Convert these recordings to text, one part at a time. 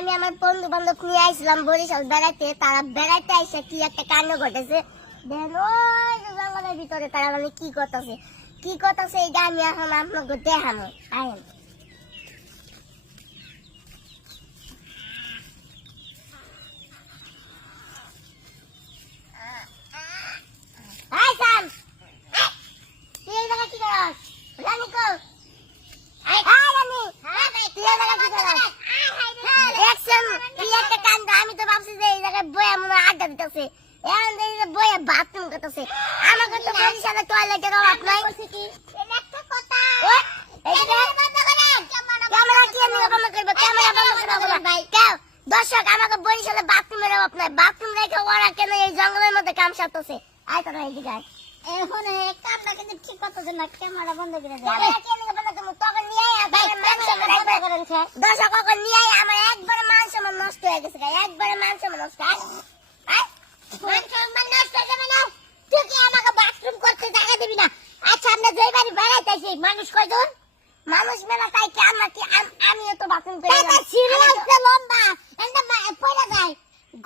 আমি আমার বন্ধু বান্ধব নিয়ে আইছিলাম বরিশাল বেড়াইতে, তারা বেড়াইতে আইসে কি একটা কাণ্ড ঘটেছে দেন ওই যে জঙ্গলের ভিতরে তারা মানে কি করতেছে এইটা আমি এখন আপনাকে দেখানো আইন। আমি তো ভাবছি যে এই জায়গায় বইয়া মনে আড্ডা দিতেছে, এখন দেখি বইয়া বাথরুম করতেছে। আমাকে তো বরিশালে টয়লেটের অভাব নাই। দর্শক আমাকে বরিশালে বাথরুমের অভাব নাই, বাথরুম রেখে ওরা কেন এই জঙ্গলের মধ্যে কাম সারতেছে। আয় তো এই দিকে এখন কামটা কিন্তু ঠিক করতেছে না, ক্যামেরা বন্ধ করে দর্শক নিয়ে আমার একবারে মান সম্মান নষ্ট হয়ে গেছে, একবারে মান সম্মান নষ্ট। তুই কি আমাকে বাথরুম করতে জায়গা দিবি না? আচ্ছা আমরা যে বাড়ি বেড়াইতেছি মানুষ কয়জন? মানুষ মেলা তাই কি আমিও তো বাথরুম করি লম্বা পড়ে যায়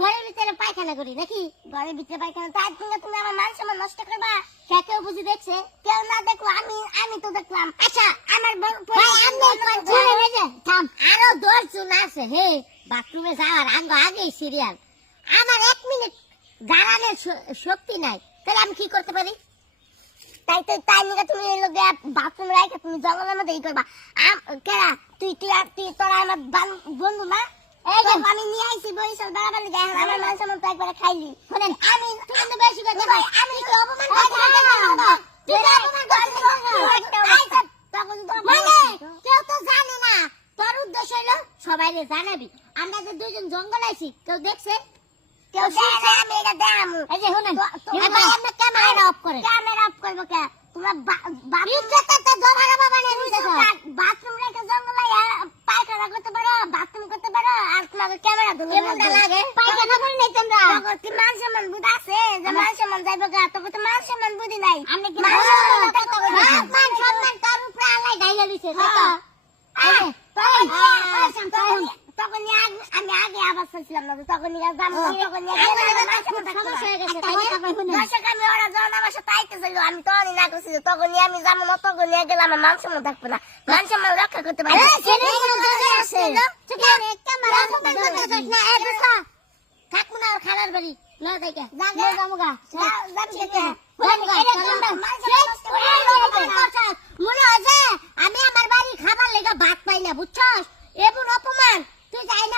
ঘরের ভিতরে পায়খানা করি নাকি? ঘরের ভিতরে পায়খানা তার সঙ্গে তুমি আমার মান সম্মান নষ্ট করবা? কেউ বুঝি দেখছে? কেউ না দেখো, আমি তো দেখলাম। আচ্ছা আমার আরো 10 জন আছে হে বাথরুমে যাওয়ার আগেই সিরিয়াল। আমার 1 মিনিট দাঁড়ানোর শক্তি নাই, তাহলে আমি কি করতে পারি? তাই নিয়ে তুমি বাথরুম রাখা তুমি জঙ্গলের মধ্যে ই করবা। কেরা তুই তোরা আমার বন্ধু না? আমি নিয়ে আইছি বরিশাল বেড়াবেড়ি গায়ে আমার মান সম্মান তো একবারে খাইলি। শোনেন আমি কিন্তু বেশি করতে পারি, আমি কি অপমান কেউ তো জানে না। তোর উদ্দেশ্য হলো সবাই জানাবি আমরা যে 2 জন জঙ্গল আইছি। কেউ দেখছে? কেউ দেখছে? আমি এটা দেখামু। এই যে শুনেন আপনি ক্যামেরা অফ করেন। ক্যামেরা অফ করব কে? তোমরা বাথরুম রেখে জঙ্গল পায়খানা করতে পারো, বাথরুম করতে পারো, আর তোমাকে ক্যামেরা ধরে লাগে পায়খানা করে নাই তোমরা? তখন কি মান সম্মান বুদ্ধি আছে যে মান সম্মান যাইবো গা? তখন তো মান সম্মান বুদ্ধি নাই। আমি কি মান সম্মান তার উপরে আলাই গাইলা দিছে তখন আমি আগে আবার শুনছিলাম না, তখন আমি ওরা যখন আমার সাথে আইতেছিল আমি তখনই না করছি, তখন আমি যাবো না, তখন গেলাম আমার মান সম্মান থাকবো না, মান সম্মান রক্ষা করতে পারি। থাকবো না খালার বাড়ি মনে হয় যে আমি আমার বাড়ির খাবার লেগে ভাত পাই না, বুঝছস? এমন অপমান তুই যাই না